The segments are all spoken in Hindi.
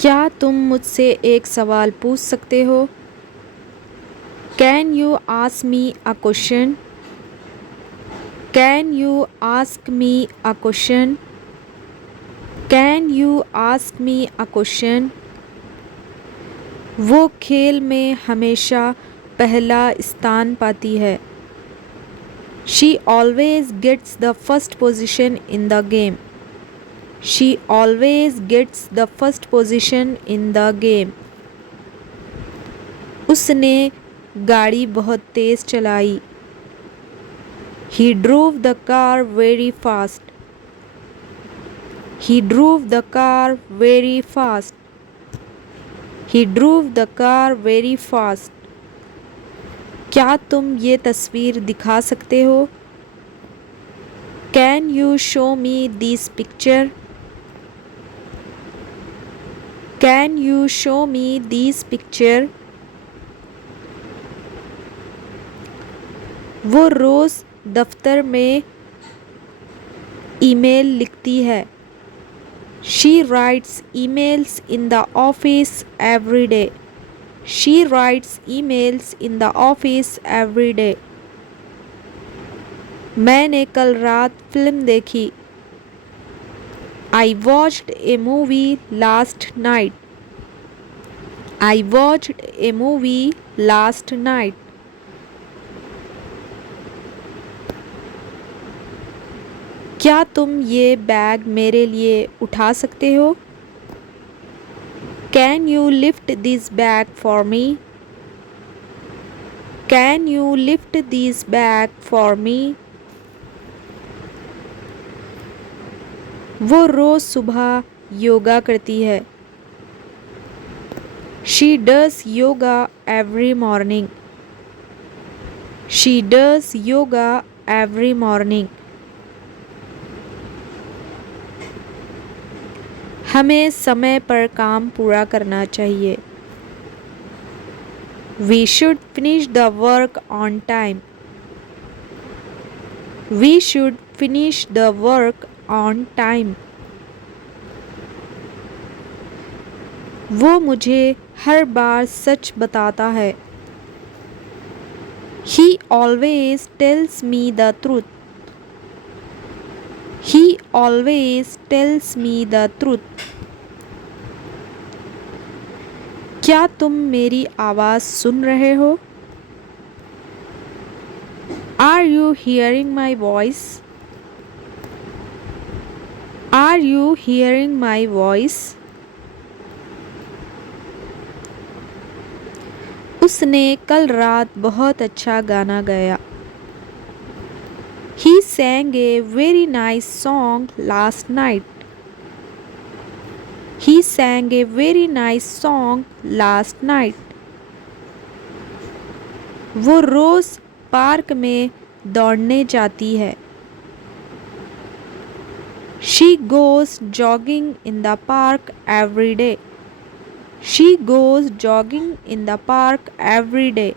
क्या तुम मुझसे एक सवाल पूछ सकते हो? Can you ask me a question? Can you ask me a question? Can you ask me a question? वो खेल में हमेशा पहला स्थान पाती है। She always gets the first position in the game. She always gets the first position in the game. उसने गाड़ी बहुत तेज चलाई। He drove the car very fast. He drove the car very fast. He drove the car very fast. क्या तुम ये तस्वीर दिखा सकते हो? Can you show me this picture? Can you show me this picture? वो रोज़ दफ्तर में ईमेल लिखती है। She writes emails in the office every day. She writes emails in the office every day. मैंने कल रात फिल्म देखी। I watched a movie last night. I watched a movie last night. क्या तुम ये बैग मेरे लिए उठा सकते हो? Can you lift this bag for me? Can you lift this bag for me? वो रोज़ सुबह योगा करती है। She does yoga every morning. She does yoga every morning. हमें समय पर काम पूरा करना चाहिए। We should finish the work on time. We should finish the work on time. वो मुझे हर बार सच बताता है। He always tells me the truth. He always tells me the truth. क्या तुम मेरी आवाज़ सुन रहे हो? Are you hearing my voice? Are you hearing my voice? उसने कल रात बहुत अच्छा गाना गाया। He sang a very nice song last night. He sang a very nice song last night. वो रोज़ पार्क में दौड़ने जाती है। She goes jogging in the park every day. She goes jogging in the park every day.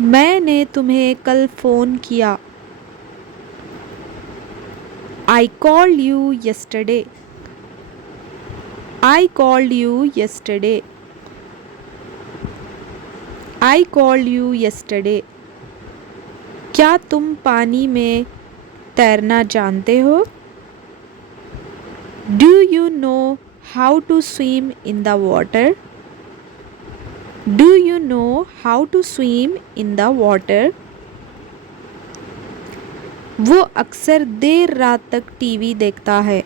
मैंने तुम्हें कल फ़ोन किया। I called you yesterday. I called you yesterday. I called you yesterday. क्या तुम पानी में तैरना जानते हो? Do you know how to swim in the water? Do you know how to swim in the water? वो अक्सर देर रात तक टीवी देखता है।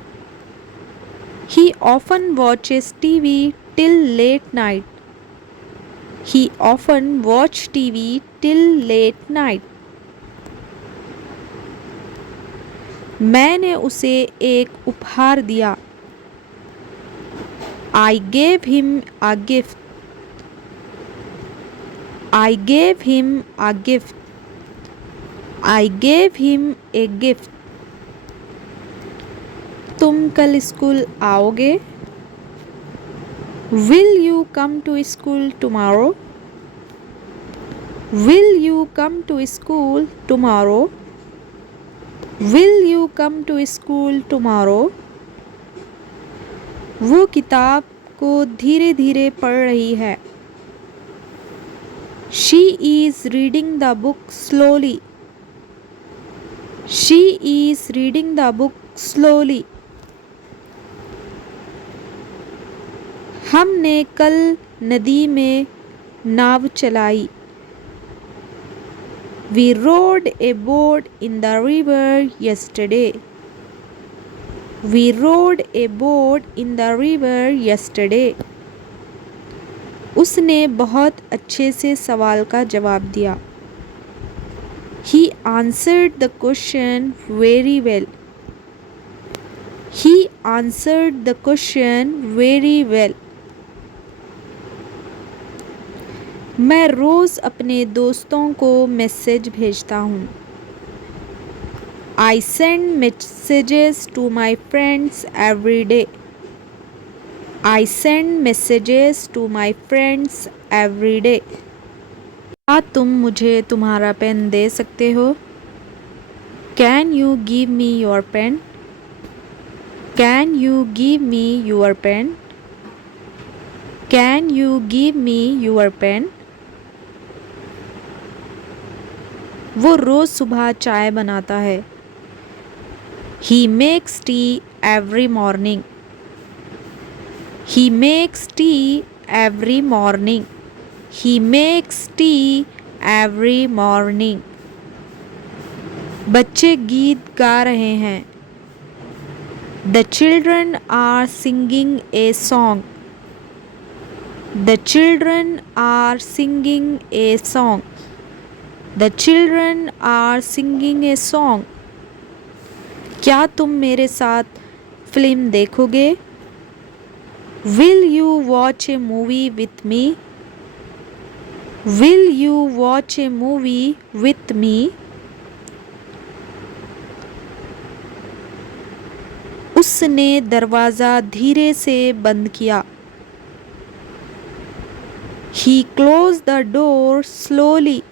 He often watches TV till late night. He often watches TV till late night. मैंने उसे एक उपहार दिया। I gave him a gift. I gave him a gift. I gave him a gift. तुम कल स्कूल आओगे? Will you come to school tomorrow? Will you come to school tomorrow? Will you come to school tomorrow? वो किताब को धीरे धीरे पढ़ रही है। She is reading the book slowly. She is reading the book slowly. हमने कल नदी में नाव चलाई। We rowed a boat in the river yesterday. We rowed a boat in the river yesterday. उसने बहुत अच्छे से सवाल का जवाब दिया। He answered the question very well. He answered the question very well. मैं रोज़ अपने दोस्तों को मैसेज भेजता हूँ। I send messages to my friends every day. I send messages to my friends every day. क्या तुम मुझे तुम्हारा पेन दे सकते हो? Can you give me your pen? Can you give me your pen? Can you give me your pen? वो रोज़ सुबह चाय बनाता है। He makes tea every morning. He makes tea every morning. He makes tea every morning. बच्चे गीत गा रहे हैं। The children are singing a song. The children are singing a song. The children are singing a song. क्या तुम मेरे साथ फिल्म देखोगे? Will you watch a movie with me? Will you watch a movie with me? उसने दरवाज़ा धीरे से बंद किया। He closed the door slowly.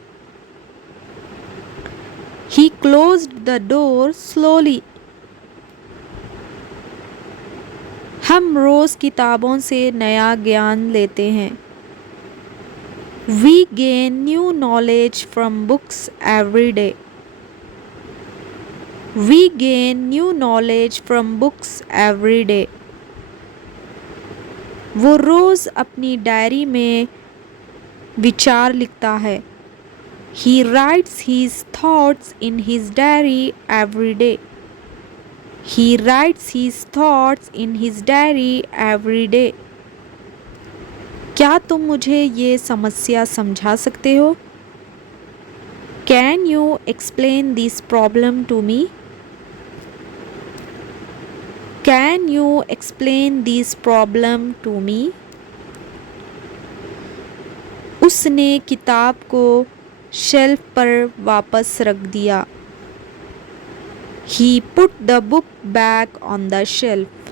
He closed the door slowly. हम रोज़ किताबों से नया ज्ञान लेते हैं। We gain new knowledge from books every day. We gain new knowledge from books every day. वो रोज़ अपनी डायरी में विचार लिखता है। He writes his thoughts in his diary every day. He writes his thoughts in his diary every day. क्या तुम मुझे ये समस्या समझा सकते हो? Can you explain this problem to me? Can you explain this problem to me? उसने किताब को शेल्फ पर वापस रख दिया। He put the book back on the shelf.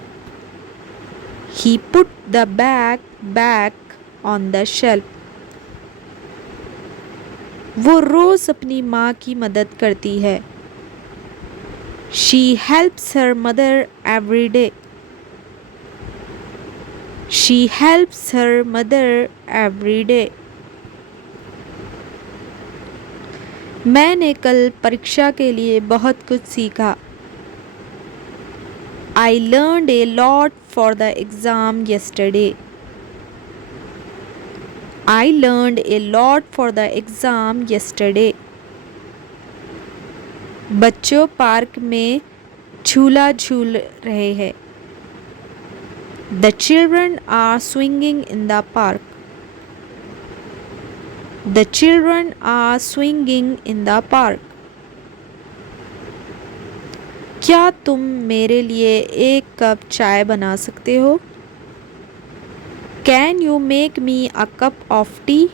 He put the bag back on the shelf. वो रोज़ अपनी माँ की मदद करती है। She helps her mother every day. She helps her mother every day. मैंने कल परीक्षा के लिए बहुत कुछ सीखा। I learned a lot for the exam yesterday. I learned a lot for the exam yesterday. बच्चों पार्क में झूला झूल रहे हैं। The children are swinging in the park. The children are swinging in the park. क्या तुम मेरे लिए एक कप चाय बना सकते हो? Can you make me a cup of tea?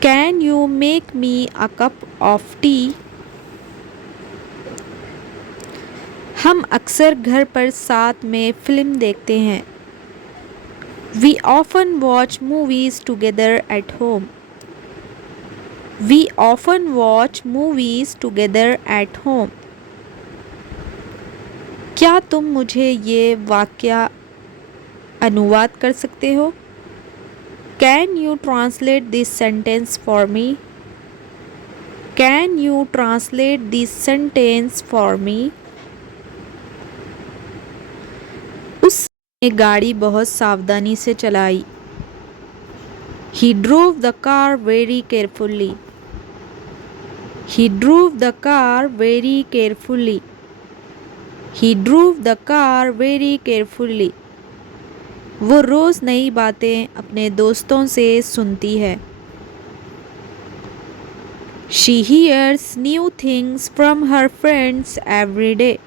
Can you make me a cup of tea? हम अक्सर घर पर साथ में फिल्म देखते हैं। We often watch movies together at home. We often watch movies together at home. क्या तुम मुझे ये वाक्य अनुवाद कर सकते हो? Can you translate this sentence for me? Can you translate this sentence for me? उसने गाड़ी बहुत सावधानी से चलाई। He drove the car very carefully. He drove the car very carefully. He drove the car very carefully. वो रोज़ नई बातें अपने दोस्तों से सुनती है। She hears new things from her friends every day.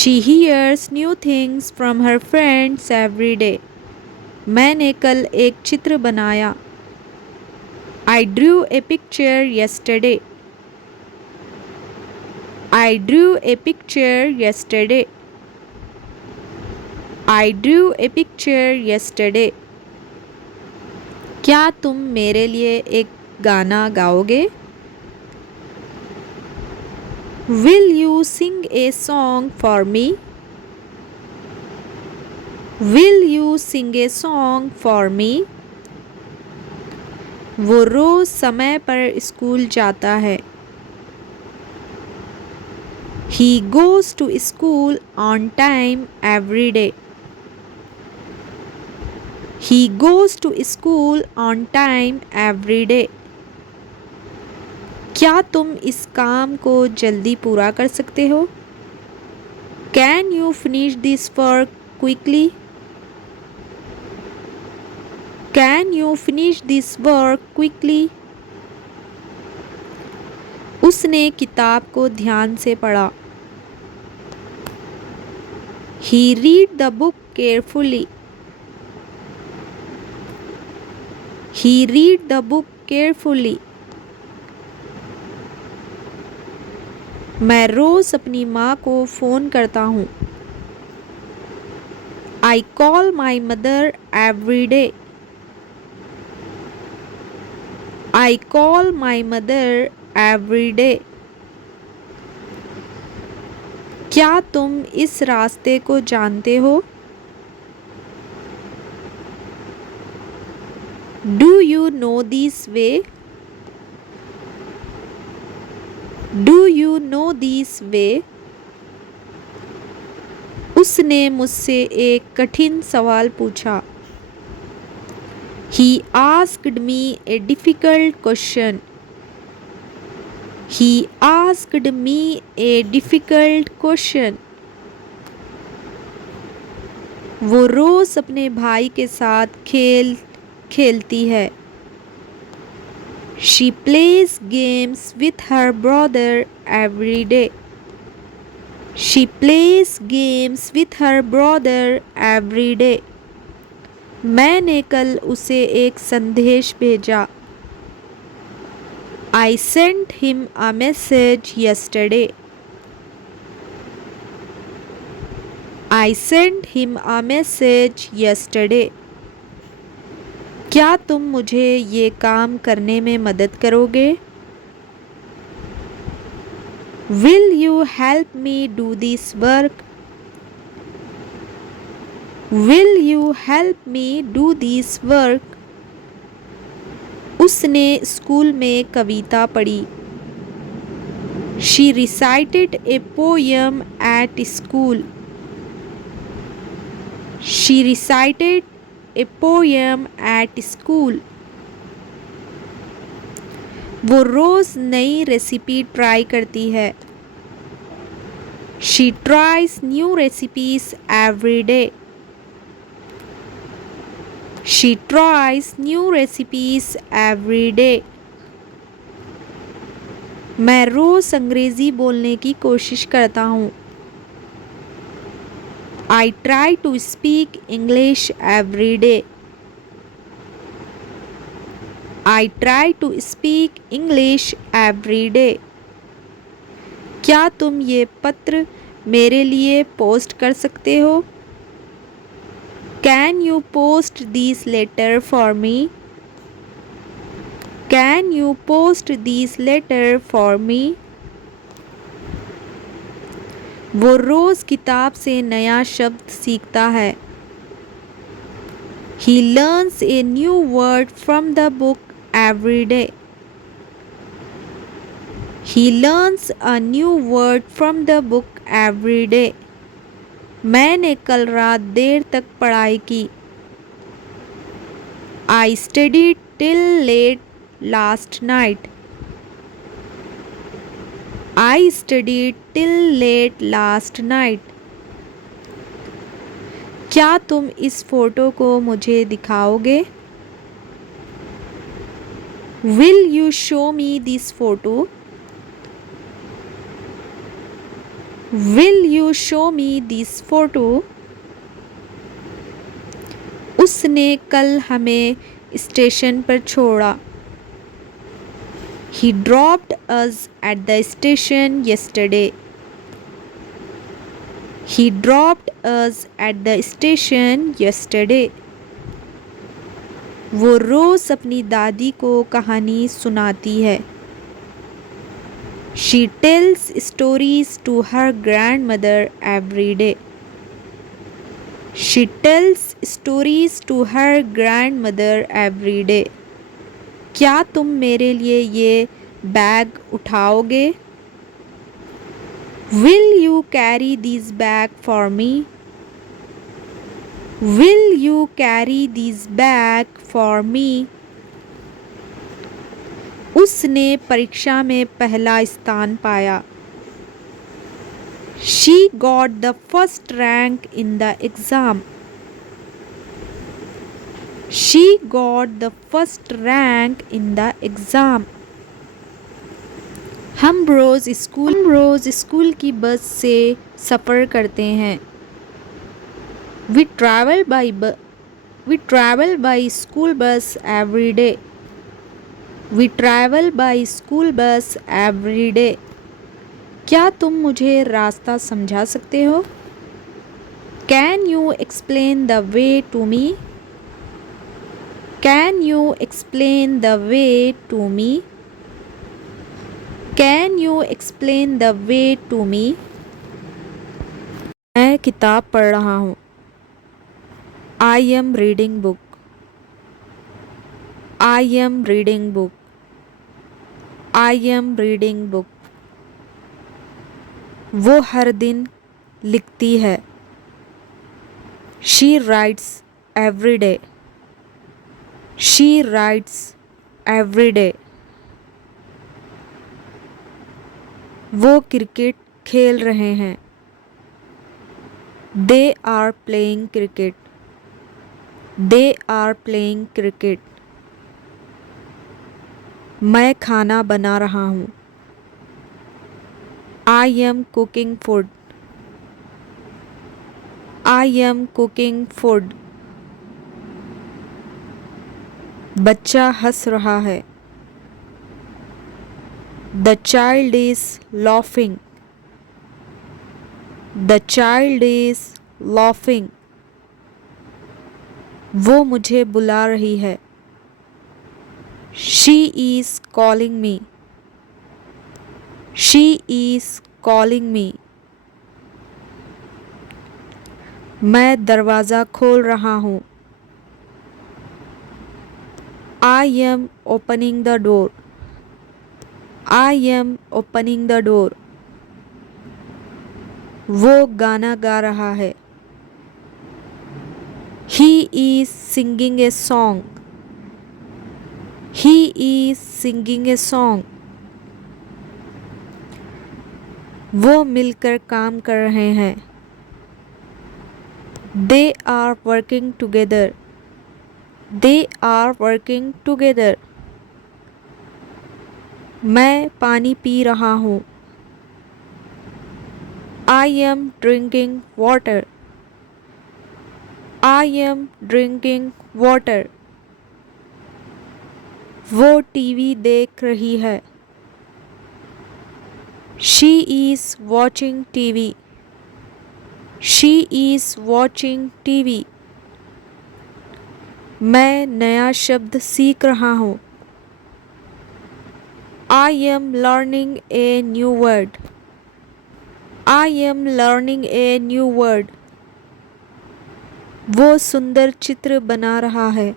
She hears new things from her friends every day. मैंने कल एक चित्र बनाया। I drew a picture yesterday. I drew a picture yesterday. I drew a picture yesterday. क्या तुम मेरे लिए एक गाना गाओगे? Will you sing a song for me? Will you sing a song for me? वो रोज समय पर स्कूल जाता है। He goes to school on time every day. He goes to school on time every day. क्या तुम इस काम को जल्दी पूरा कर सकते हो? Can you finish this work quickly? Can you finish this work quickly? उसने किताब को ध्यान से पढ़ा। He read the book carefully. He read the book carefully. मैं रोज अपनी माँ को फ़ोन करता हूँ। I call my mother every day. I call my mother every day. क्या तुम इस रास्ते को जानते हो? Do you know this way? Do you know this way? उसने मुझसे एक कठिन सवाल पूछा। He asked me a difficult question. He asked me a difficult question. वो रोज अपने भाई के साथ खेलती है। She plays games with her brother every day. She plays games with her brother every day. मैंने कल उसे एक संदेश भेजा। I sent him a message yesterday. I sent him a message yesterday. क्या तुम मुझे ये काम करने में मदद करोगे? Will you help me do this work? Will you help me do this work? उसने स्कूल में कविता पढ़ी। She recited a poem at school. She recited a poem at school. वो रोज नई रेसिपी ट्राई करती है। She tries new recipes every day. She tries new recipes every day. मैं रोज अंग्रेजी बोलने की कोशिश करता हूँ। I try to speak English every day. I try to speak English every day. क्या तुम ये पत्र मेरे लिए पोस्ट कर सकते हो? Can you post this letter for me? Can you post this letter for me? वो रोज़ किताब से नया शब्द सीखता है। He learns a new word from the book every day. He learns a new word from the book every day. मैंने कल रात देर तक पढ़ाई की। I studied till late last night. I studied till late last night. क्या तुम इस फोटो को मुझे दिखाओगे? Will you show me this photo? Will you show me this photo? उसने कल हमें स्टेशन पर छोड़ा। He dropped us at the station yesterday. He dropped us at the station yesterday. वो रोज़ अपनी दादी को कहानी सुनाती है। She tells stories to her grandmother every day. She tells stories to her grandmother every day. क्या तुम मेरे लिए ये bag उठाओगे? Will you carry this bag for me? Will you carry this bag for me? उसने परीक्षा में पहला स्थान पाया। She got the first rank in the exam. She got the first rank in the exam. हम रोज़ स्कूल की बस से सफ़र करते हैं। We travel by school bus every day. We travel by school bus every day. क्या तुम मुझे रास्ता समझा सकते हो? Can you explain the way to me? Can you explain the way to me? Can you explain the way to me? मैं किताब पढ़ रहा हूँ। I am reading book. I am reading book. I am reading book. वो हर दिन लिखती है। She writes every day. She writes every day. वो क्रिकेट खेल रहे हैं। They are playing cricket. They are playing cricket. मैं खाना बना रहा हूँ। I am cooking food. I am cooking food. बच्चा हंस रहा है। The child is laughing. The child is laughing. वो मुझे बुला रही है। She is calling me. She is calling me. मैं दरवाज़ा खोल रहा हूँ। I am opening the door. I am opening the door. वो गाना गा रहा है। He is singing a song. He is singing a song. वो मिलकर काम कर रहे हैं। They are working together. They are working together. मैं पानी पी रहा हूँ। I am drinking water. I am drinking water. वो टीवी देख रही है। She is watching TV. She is watching TV. मैं नया शब्द सीख रहा हूँ। I am learning a new word. I am learning a new word. वो सुंदर चित्र बना रहा है.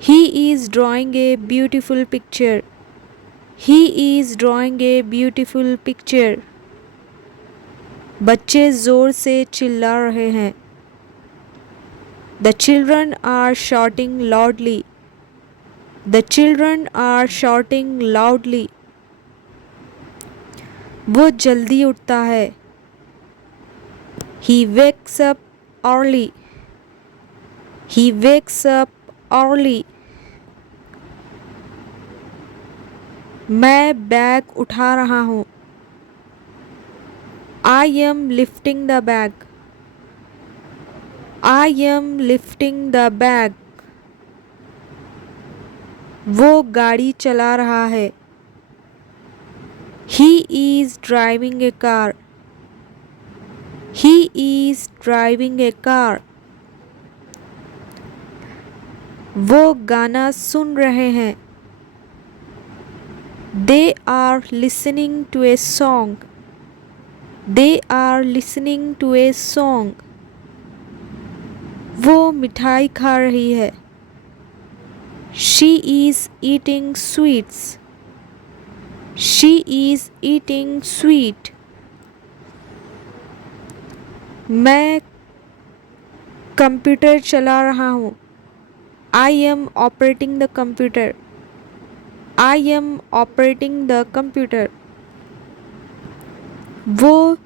He is drawing a beautiful picture. He is drawing a beautiful picture. बच्चे जोर से चिल्ला रहे हैं. The children are shouting loudly. The children are shouting loudly. वो जल्दी उठता है. He wakes up early. He wakes up early. मैं बैग उठा रहा हूँ. I am lifting the bag. I am lifting the bag. वो गाड़ी चला रहा है. He is driving a car. He is driving a car. वो गाना सुन रहे हैं. They are listening to a song. They are listening to a song. वो मिठाई खा रही है. She is eating sweets. She is eating sweet. मैं कंप्यूटर चला रहा हूँ. I am operating the computer. I am operating the computer. वो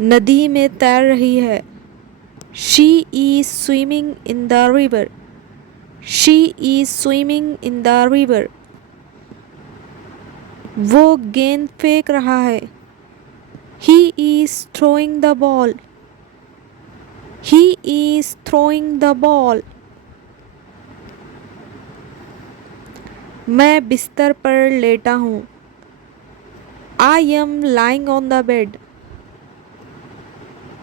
नदी में तैर रही है. She is swimming in the river. She is swimming in the river. वो गेंद फेंक रहा है. He is throwing the ball. He is throwing the ball. मैं बिस्तर पर लेटा हूँ. I am lying on the bed.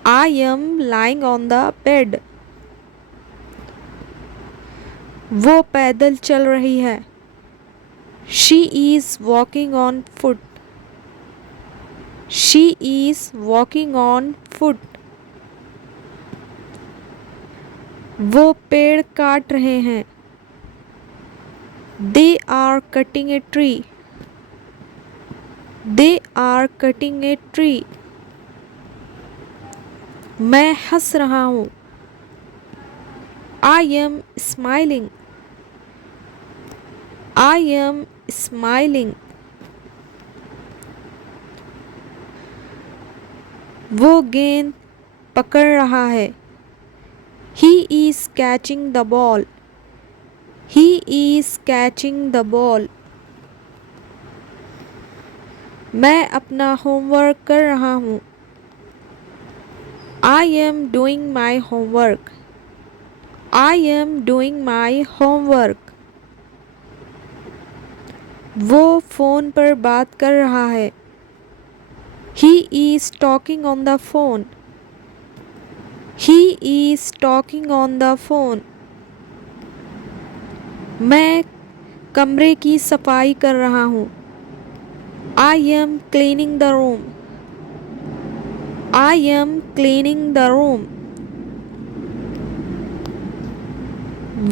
I am lying on the bed. वो पैदल चल रही है. She is walking on foot. She is walking on foot. वो पेड़ काट रहे हैं. They are cutting a tree. They are cutting a tree. मैं हंस रहा हूँ. I am smiling. I am smiling. वो गेंद पकड़ रहा है. He is catching the ball. He is catching the ball. मैं अपना होमवर्क कर रहा हूँ. I am doing my homework. I am doing my homework. वो फ़ोन पर बात कर रहा है. He is talking on the phone. He is talking on the phone. मैं कमरे की सफाई कर रहा हूँ. I am cleaning the room. I am cleaning the room.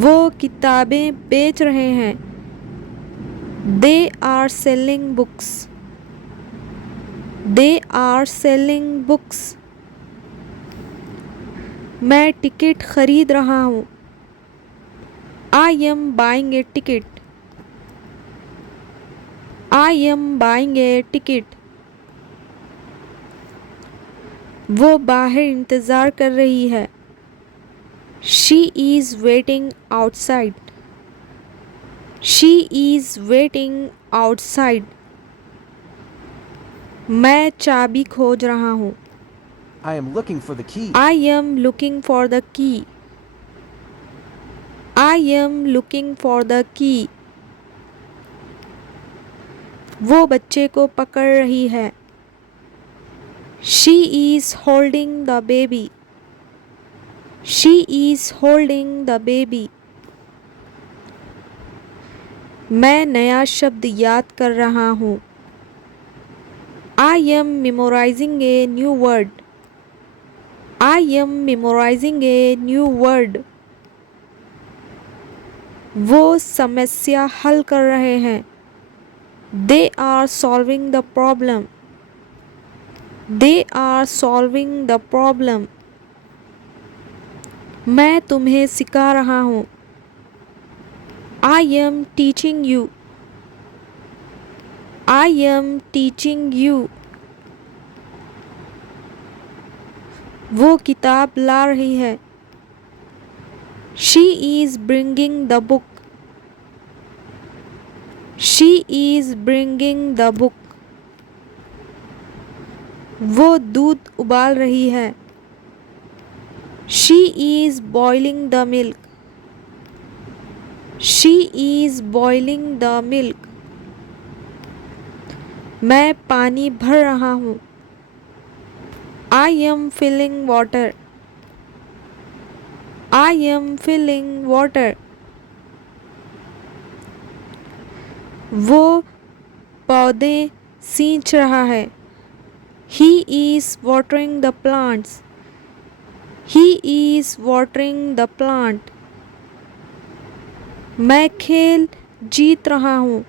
वो किताबें बेच रहे हैं. They are selling books. They are selling books. मैं टिकट खरीद रहा हूँ. I am buying a ticket. I am buying a ticket. वो बाहर इंतज़ार कर रही है. She is waiting outside. She is waiting outside. मैं चाबी खोज रहा हूँ. I am looking for the key. I am looking for the key. I am looking for the key. वो बच्चे को पकड़ रही है. She is holding the baby. She is holding the baby. मैं नया शब्द याद कर रहा हूँ. I am memorizing a new word. I am memorizing a new word. वो समस्या हल कर रहे हैं. They are solving the problem. They are solving the problem. मैं तुम्हें सिखा रहा हूँ. I am teaching you. I am teaching you. वो किताब ला रही है. She is bringing the book. She is bringing the book. वो दूध उबाल रही है. She is boiling the milk. She is boiling the milk. मैं पानी भर रहा हूँ. I am filling water. I am filling water. वो पौधे सींच रहा है. He is watering the plants. He is watering the plant. मैं खेल जीत रहा हूँ.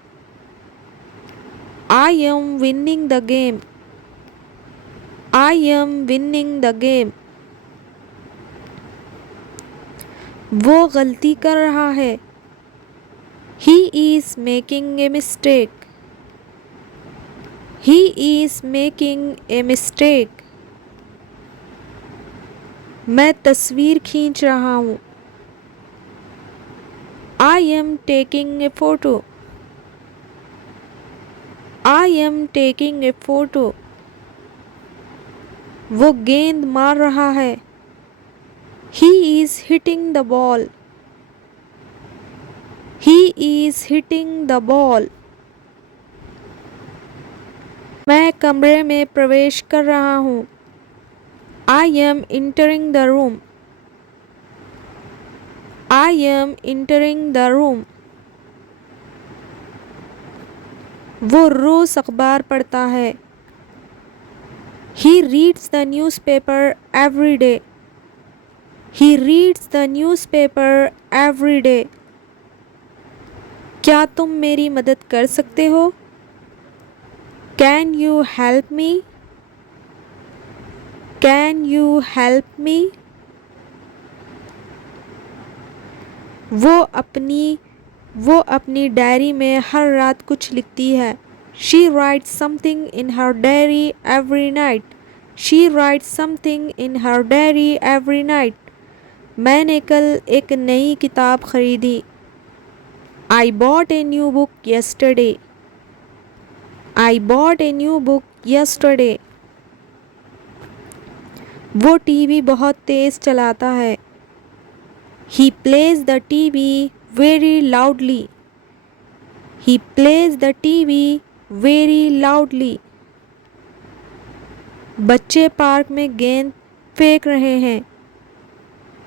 I am winning the game. I am winning the game. वो गलती कर रहा है. He is making a mistake. He is making a mistake. मैं तस्वीर खींच रहा हूँ. I am taking a photo. I am taking a photo. वो गेंद मार रहा है. He is hitting the ball. He is hitting the ball. मैं कमरे में प्रवेश कर रहा हूँ. I am entering the room. I am entering the room. वो रोज अखबार पढ़ता है. He reads the newspaper every day. He reads the newspaper every day. क्या तुम मेरी मदद कर सकते हो? Can you help me? Can you help me? वो अपनी डायरी में हर रात कुछ लिखती है. She writes something in her diary every night. She writes something in her diary every night. मैंने कल एक नई किताब खरीदी. I bought a new book yesterday. I bought a new book yesterday. वो टीवी बहुत तेज चलाता है. He plays the TV very loudly. He plays the TV very loudly. बच्चे पार्क में गेंद फेंक रहे हैं.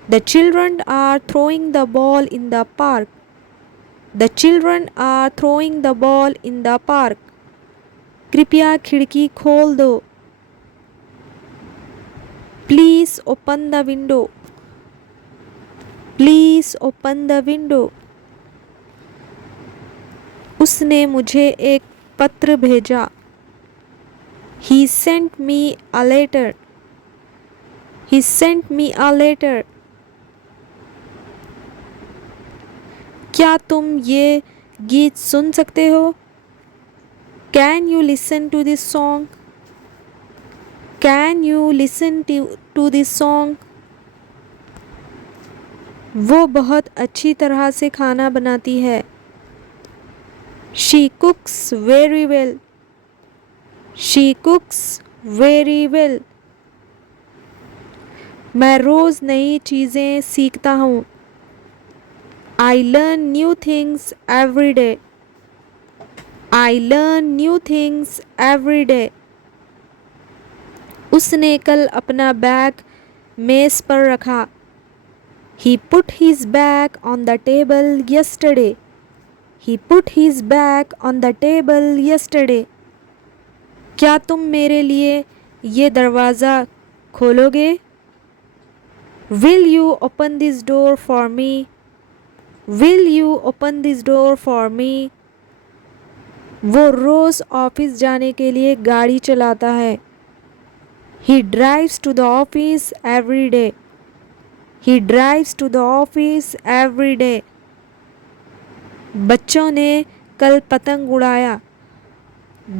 The children are throwing the ball in the park. The children are throwing the ball in the park. कृपया खिड़की खोल दो. Please open the window. Please open the window. उसने मुझे एक पत्र भेजा. He sent me a letter. He sent me a letter. क्या तुम ये गीत सुन सकते हो? Can you listen to this song? Can you listen to this song? वो बहुत अच्छी तरह से खाना बनाती है. She cooks very well. She cooks very well. मैं रोज़ नई चीज़ें सीखता हूँ. I learn new things every day. I learn new things every day. उसने कल अपना बैग मेज़ पर रखा. He put his bag on the table yesterday. He put his bag on the table yesterday. क्या तुम मेरे लिए ये दरवाज़ा खोलोगे? Will you open this door for me? Will you open this door for me? वो रोज़ ऑफिस जाने के लिए गाड़ी चलाता है। He drives to the office every day. He drives to the office every day. बच्चों ने कल पतंग उड़ाया।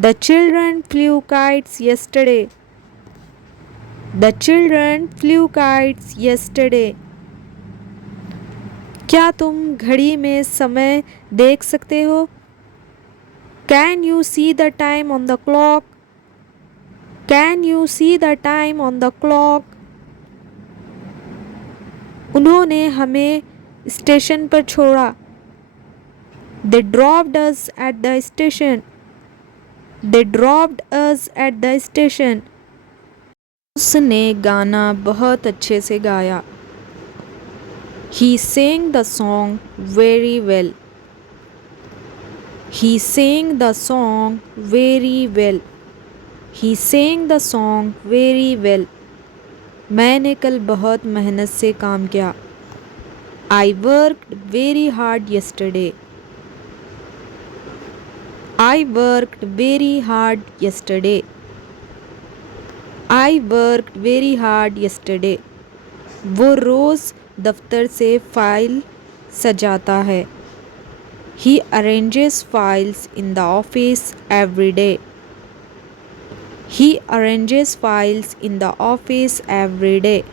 The children flew kites yesterday. The children flew kites yesterday. क्या तुम घड़ी में समय देख सकते हो? Can you see the time on the clock? Can you see the time on the clock? उन्होंने हमें स्टेशन पर छोड़ा। They dropped us at the station. They dropped us at the station. उसने गाना बहुत अच्छे से गाया। He sang the song very well. He sang the song very well. He sang the song very well. मैंने कल बहुत मेहनत से काम किया। I worked very hard yesterday. I worked very hard yesterday. I worked very hard yesterday. वो रोज़ दफ्तर से फाइल सजाता है। He arranges files in the office every day. He arranges files in the office every day.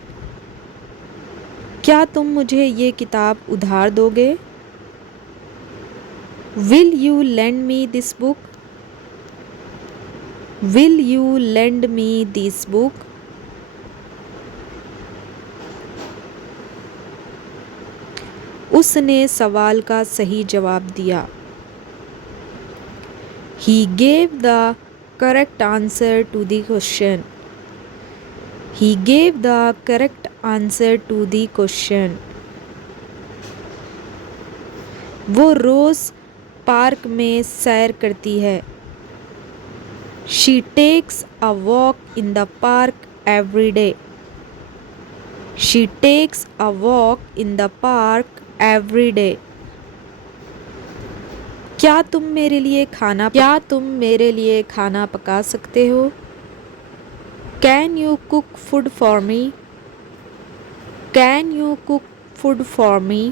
क्या तुम मुझे ये किताब उधार दोगे? Will you lend me this book? Will you lend me this book? उसने सवाल का सही जवाब दिया। He gave the correct answer to the question. He gave the correct answer to the question. वो रोज़ पार्क में सैर करती है। She takes a walk in the park every day. She takes a walk in the park every day. क्या तुम मेरे लिए खाना पका सकते हो? Can you cook food for me? Can you cook food for me?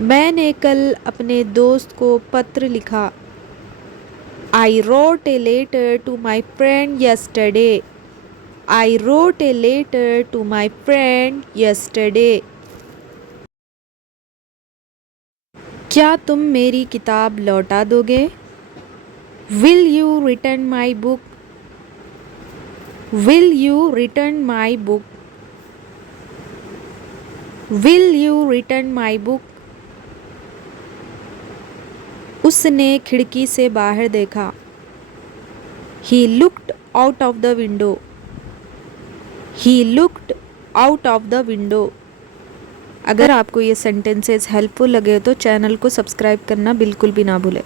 मैंने कल अपने दोस्त को पत्र लिखा। I wrote a letter to my friend yesterday. I wrote a letter to my friend yesterday. क्या तुम मेरी किताब लौटा दोगे? Will you return my book? Will you return my book? Will you return my book? उसने खिड़की से बाहर देखा। He looked out of the window. He looked out of the window. अगर आपको ये सेंटेंसेस हेल्पफुल लगे तो चैनल को सब्सक्राइब करना बिल्कुल भी ना भूलें।